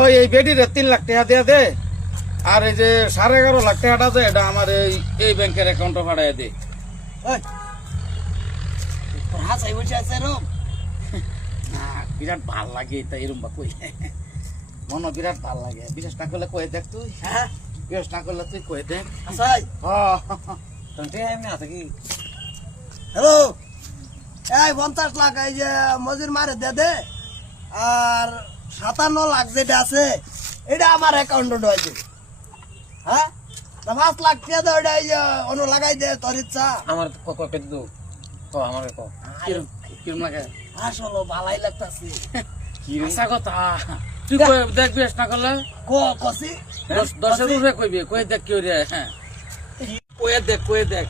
ওই এই বেটির 3 লাখ টাকা দিয়ে দে, আর এই যে 11.5 লাখ টাকাটা আছে এটা আমার এই ব্যাংকের অ্যাকাউন্টে পাঠায় দে। হাসাই বসে আছে রুম না বিরাট ভাল লাগে তাই এরম বা কই মনে বিরাট ভাল লাগে। বিশেষ না করলে কয়ে দেখ তুই, হ্যাঁ বিশেষ না করলে তুই কয়ে দেখ। হাসাই তোর এমনি আছে কি? হ্যালো এই 50 লাখ এই যে মজুর মারে দে দে, আর 57 লাখ যেটা আছে এটা আমার অ্যাকাউন্টে ঢুকাইছে। হ্যাঁ 5 লাখ টাকা দাও, এটা এই যে অনু লাগাই দে তোর ইচ্ছা। আমার কত দু আমার কিরম লাগে? আসলে ভালাই লাগতাছে। আশা কথা তুই কয়ে দেখ, বিশেষ না করলে কসি 10 রুপে কইবি, কয়ে দেখ কি রে। হ্যাঁ কয়ে দেখ, কয়ে দেখ।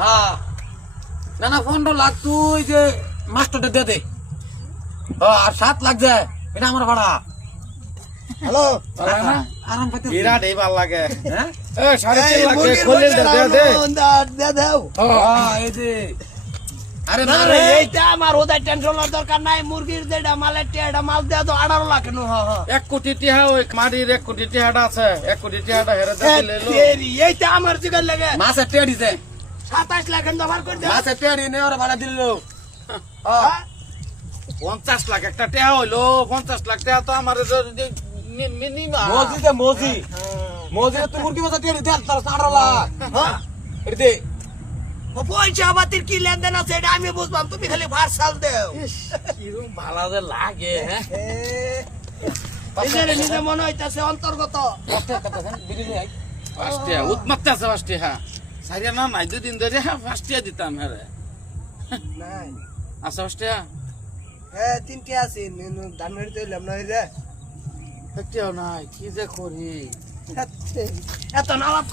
হ্যাঁ না না 15 লাখ তুই যে মাস্টারটা দে দে। আর 7 লাখ যায় এটা আমার ভাড়া। হ্যালো আরাম পাইতে বিরাট এই ভাল লাগে। হ্যাঁ এ 3.5 লাখ খোলে দে দে দে দাও। এই যে আরে না না রে রে এইটা আমার ওদের টেনশনের দরকার নাই। মুরগির যেটা মালের টিয়াটা মাল দেয়া তো 18 লাখ নো। 1 কোটি টাকা ওই মাটির 1 কোটি টাকাটা আছে। 1 কোটি টাকাটা হেরে দে দিলে লো এইটা আমার জিগার লাগে মাছের টিয়া দিছে। 27 লাখ ব্যবহার করে দে। মাছের টিয়া নিয়ে ওরা ভাড়া দিল। 50 লাখ একটা টিয়া হইলো। 50 লাখ টাকা তো আমার মিনিমাম মসজিদে মসজিদে তুই মুরগি বাজার দিয়ে দিতে 18 লাখ। হ্যাঁ এটা দে পয়সা বাতির কি লেনদেন আছে এটা আমি বুঝলাম, তুমি খালি ভার্সাল দেও। কিরম ভালো যে লাগে। নিজে মনে হইতাছে অন্তর্গত। পাঁচটিয়া উৎমাত্তা আছে। পাঁচটিয়া সারিয়া না নাই 2 দিন ধরে 5টিয়া দিতাম। হ্যাঁ নাই আচ্ছা 5টিয়া হ্যাঁ 3টি আছে ধান মেরে দিলাম না রে। একটিও নাই। কি যে করি এত না লাভ